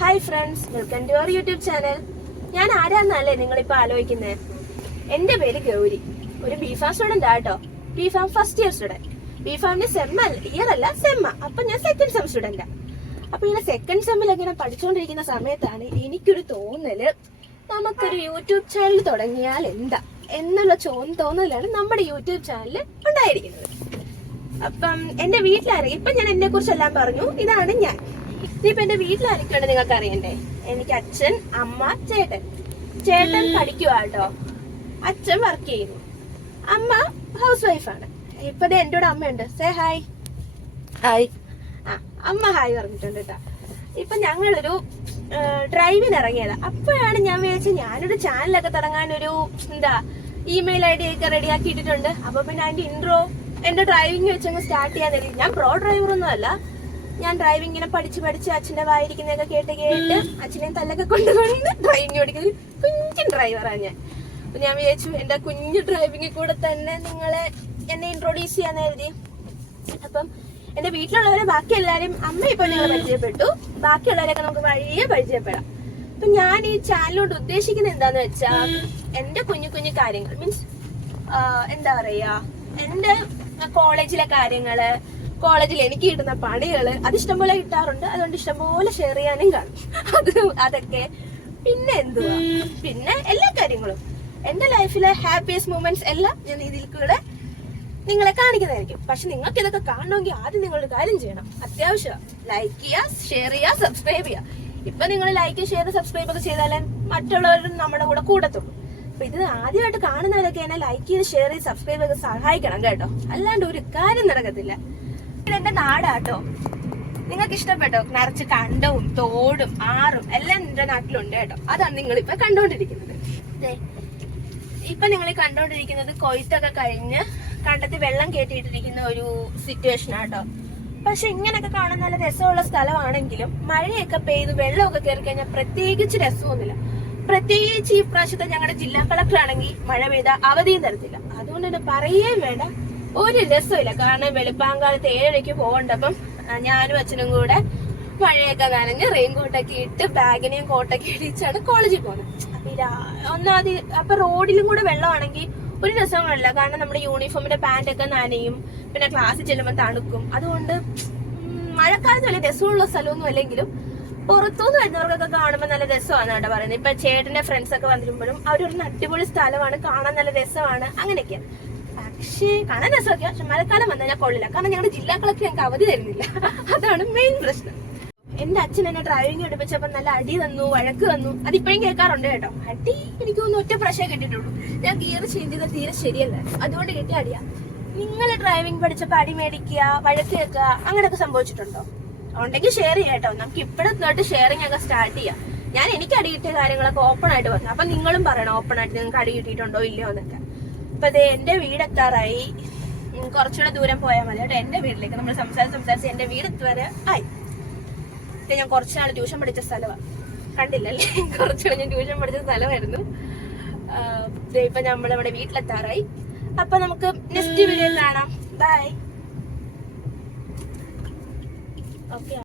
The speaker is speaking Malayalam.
Hi friends, welcome to our YouTube channel. ഞാൻ ആരാന്നല്ലേ നിങ്ങളിപ്പോൾ ആലോചിക്കുന്നത്? എൻ്റെ പേര് ഗൗരി, ഒരു ബി.ഫാം സ്റ്റുഡന്റ് ആട്ടോ. ബി.ഫാം ഫസ്റ്റ് ഇയർ സ്റ്റുഡന്റ്. ബി.ഫാമിന് ഇയർ അല്ല സെമ്മ. അപ്പൊ ഞാൻ സെക്കൻഡ് സെം സ്റ്റുഡന്റാ. അപ്പൊ ഇങ്ങനെ സെക്കൻഡ് സെമ്മിലൊക്കെ ഇങ്ങനെ പഠിച്ചുകൊണ്ടിരിക്കുന്ന സമയത്താണ് എനിക്കൊരു തോന്നല്, നമുക്കൊരു യൂട്യൂബ് ചാനൽ തുടങ്ങിയാൽ എന്താ എന്നുള്ള തോന്നലാണ് നമ്മുടെ യൂട്യൂബ് ചാനൽ ഉണ്ടായിരിക്കുന്നത്. അപ്പം എന്റെ വീട്ടിലാരെയും ഇപ്പൊ ഞാൻ എന്നെ കുറിച്ചെല്ലാം പറഞ്ഞു. ഇതാണ് ഞാൻ. ഇപ്പൊ എന്റെ വീട്ടിലാരൊക്കെയുണ്ട് നിങ്ങൾക്ക് അറിയണ്ടേ? എനിക്ക് അച്ഛൻ, അമ്മ, ചേട്ടൻ. ചേട്ടൻ പഠിക്കുവാട്ടോ, അച്ഛൻ വർക്ക് ചെയ്യുന്നു, അമ്മ ഹൗസ് വൈഫാണ്. ഇപ്പൊ എന്റെ കൂടെ അമ്മയുണ്ട്. Say hi. ഹായ്. അമ്മ ഹായ് പറഞ്ഞിട്ടുണ്ട് കേട്ടോ. ഇപ്പൊ ഞങ്ങളൊരു ഡ്രൈവിന് ഇറങ്ങിയതാ. അപ്പോഴാണ് ഞാൻ വിചാരിച്ചത് ഞാനൊരു ചാനലൊക്കെ തുടങ്ങാനൊരു ഇമെയിൽ ID ഒക്കെ റെഡിയാക്കി ഇട്ടിട്ടുണ്ട്. അപ്പൊ പിന്നെ അതിന്റെ ഇൻട്രോ എന്റെ ഡ്രൈവിംഗ് വെച്ചങ്ങ് സ്റ്റാർട്ട് ചെയ്യാൻ തരും. ഞാൻ പ്രോ ഡ്രൈവർ ഒന്നും അല്ല. ഞാൻ ഡ്രൈവിങ്ങിനെ പഠിച്ച് അച്ഛന്റെ വായിരിക്കുന്നതൊക്കെ കേട്ട് അച്ഛനെ തല്ലൊക്കെ കൊണ്ടുകൊണ്ട് ഡ്രൈവിംഗ് ഓടിക്കുന്ന കുഞ്ഞു ഡ്രൈവറാണ് ഞാൻ. അപ്പൊ ഞാൻ വിചാരിച്ചു എന്റെ കുഞ്ഞു ഡ്രൈവിംഗിൽ കൂടെ തന്നെ എന്നെ ഇൻട്രൊഡ്യൂസ് ചെയ്യാൻ കരുതി. അപ്പം എന്റെ വീട്ടിലുള്ളവരെ ബാക്കി എല്ലാവരും അമ്മ ഇപ്പൊ ഞങ്ങൾ പരിചയപ്പെട്ടു. ബാക്കിയുള്ളവരൊക്കെ നമുക്ക് വഴിയെ പരിചയപ്പെടാം. അപ്പൊ ഞാൻ ഈ ചാനലിനോട് ഉദ്ദേശിക്കുന്നത് എന്താന്ന് വെച്ചാൽ എന്റെ കുഞ്ഞു കാര്യങ്ങൾ, മീൻസ് എന്താ പറയാ, എന്റെ കോളേജിലെ കാര്യങ്ങള്, കോളേജിൽ എനിക്ക് കിട്ടുന്ന പണികള്, അത് ഇഷ്ടംപോലെ കിട്ടാറുണ്ട്. അതുകൊണ്ട് ഇഷ്ടംപോലെ ഷെയർ ചെയ്യാനും കാണും. അതൊക്കെ പിന്നെ എന്തുവാ, പിന്നെ എല്ലാ കാര്യങ്ങളും എന്റെ ലൈഫിലെ ഹാപ്പിയസ്റ്റ് മൂമെന്റ്സ് എല്ലാം ഞാൻ ഇതിൽ കൂടെ നിങ്ങളെ കാണിക്കുന്നതായിരിക്കും. പക്ഷെ നിങ്ങൾക്ക് ഇതൊക്കെ കാണണമെങ്കിൽ ആദ്യം നിങ്ങളൊരു കാര്യം ചെയ്യണം. അത്യാവശ്യം ലൈക്ക് ചെയ്യുക, ഷെയർ ചെയ്യുക, സബ്സ്ക്രൈബ് ചെയ്യുക. ഇപ്പൊ നിങ്ങൾ ലൈക്ക്, ഷെയർ, സബ്സ്ക്രൈബ് ഒക്കെ ചെയ്താലേ മറ്റുള്ളവരും നമ്മുടെ കൂടെ കൂടത്തുള്ളൂ. അപ്പൊ ഇത് ആദ്യമായിട്ട് കാണുന്നവരൊക്കെ എന്നെ ലൈക്ക് ചെയ്ത്, ഷെയർ ചെയ്ത്, സബ്സ്ക്രൈബ് ചെയ്ത് സഹായിക്കണം കേട്ടോ. അല്ലാണ്ട് ഒരു കാര്യം നടക്കത്തില്ല. ഇതെന്റെ നാടാട്ടോ. നിങ്ങൾക്ക് ഇഷ്ടപ്പെട്ടോ? നിറച്ച് കണ്ടവും തോടും ആറും എല്ലാം എന്റെ നാട്ടിലുണ്ട് കേട്ടോ. അതാണ് നിങ്ങളിപ്പോ കണ്ടോണ്ടിരിക്കുന്നത്. ഇപ്പൊ നിങ്ങൾ കണ്ടോണ്ടിരിക്കുന്നത് കൊയ്ത്തൊക്കെ കഴിഞ്ഞ് കണ്ടത്തിൽ വെള്ളം കയറ്റിയിട്ടിരിക്കുന്ന ഒരു സിറ്റുവേഷൻ ആട്ടോ. പക്ഷെ ഇങ്ങനെയൊക്കെ കാണാൻ നല്ല രസമുള്ള സ്ഥലമാണെങ്കിലും മഴയൊക്കെ പെയ്ത് വെള്ളമൊക്കെ കയറി കഴിഞ്ഞാൽ പ്രത്യേകിച്ച് രസമൊന്നുമില്ല. പ്രത്യേകിച്ച് ഈ പ്രാവശ്യത്തെ ഞങ്ങളുടെ ജില്ലാ കളക്ടർ ആണെങ്കിൽ മഴ പെയ്ത അവധിയും തരത്തില്ല. അതുകൊണ്ട് തന്നെ പറയുകയും വേണ്ട, ഒരു രസമില്ല. കാരണം വെളുപ്പാങ്കാലത്ത് 7:00 പോകണ്ടപ്പം ഞാനും അച്ഛനും കൂടെ മഴയൊക്കെ നനഞ്ഞ് റെയിൻകോട്ടൊക്കെ ഇട്ട് ബാഗിനെയും കോട്ടൊക്കെ ഇടിച്ചാണ് കോളേജിൽ പോകുന്നത്. അപ്പൊ റോഡിലും കൂടെ വെള്ളമാണെങ്കിൽ ഒരു രസമല്ല. കാരണം നമ്മുടെ യൂണിഫോമിന്റെ പാന്റൊക്കെ നനയും, പിന്നെ ക്ലാസ്സിൽ ചെല്ലുമ്പോൾ തണുക്കും. അതുകൊണ്ട് മഴക്കാലത്ത് വലിയ രസമുള്ള സ്ഥലമൊന്നും അല്ലെങ്കിലും പുറത്തുനിന്ന് വരുന്നവർക്കൊക്കെ കാണുമ്പോൾ നല്ല രസമാണ് കേട്ടോ പറയുന്നത്. ഇപ്പൊ ചേട്ടന്റെ ഫ്രണ്ട്സ് ഒക്കെ വന്നിരുമ്പോഴും അവരൊരു അടിപൊളി സ്ഥലമാണ്, കാണാൻ നല്ല രസമാണ്, അങ്ങനെയൊക്കെയാ. പക്ഷേ കാണാൻ രസമൊക്കെ, പക്ഷെ മഴക്കാലം വന്നാൽ ഞാൻ കൊള്ളില്ല. കാരണം ഞങ്ങളുടെ ജില്ലാ കളക്ടർ ഞങ്ങൾക്ക് അവധി തരുന്നില്ല. അതാണ് മെയിൻ പ്രശ്നം. എന്റെ അച്ഛൻ എന്നെ ഡ്രൈവിംഗ് പഠിപ്പിച്ചപ്പോ നല്ല അടി തന്നു, വഴക്ക് തന്നു. അതിപ്പോഴും കേൾക്കാറുണ്ട് കേട്ടോ. അടി എനിക്ക് തോന്നുന്നു ഒറ്റ പ്രാവശ്യം കിട്ടിയിട്ടുള്ളൂ. ഞാൻ ഗിയർ ചെയ്തത് തീരെ ശരിയല്ല, അതുകൊണ്ട് കിട്ടിയ അടിയാ. നിങ്ങൾ ഡ്രൈവിംഗ് പഠിച്ചപ്പോ അടി മേടിക്കുക, വഴക്ക് കേൾക്കുക, അങ്ങനെയൊക്കെ സംഭവിച്ചിട്ടുണ്ടോ? ഉണ്ടെങ്കിൽ ഷെയർ ചെയ്യാം കേട്ടോ. നമുക്ക് ഇപ്പോഴത്തോട്ട് ഷെയറിംഗ് ഒക്കെ സ്റ്റാർട്ട് ചെയ്യാം. ഞാൻ എനിക്ക് അടി കിട്ടിയ കാര്യങ്ങളൊക്കെ ഓപ്പൺ ആയിട്ട് പറഞ്ഞു. അപ്പൊ നിങ്ങളും പറയണം ഓപ്പൺ ആയിട്ട് നിങ്ങൾക്ക് അടി കിട്ടിയിട്ടുണ്ടോ ഇല്ലയോ എന്നൊക്കെ. അപ്പൊ അതെ, എന്റെ വീടെത്താറായി. കുറച്ചുകൂടെ ദൂരം പോയാൽ മതി കേട്ടോ എന്റെ വീട്ടിലേക്ക്. നമ്മൾ സംസാരിച്ച് എന്റെ വീടെത്തുവരെ ആയി. ഞാൻ കുറച്ചുനാൾ ട്യൂഷൻ പഠിച്ച സ്ഥലമാണ്, കണ്ടില്ലല്ലേ? കുറച്ചുകൂടെ ഞാൻ ട്യൂഷൻ പഠിച്ച സ്ഥലമായിരുന്നു. ഇപ്പൊ നമ്മളിവിടെ വീട്ടിലെത്താറായി. അപ്പൊ നമുക്ക് നെക്സ്റ്റ് വീഡിയോ കാണാം. ബൈ. ഓക്കെ.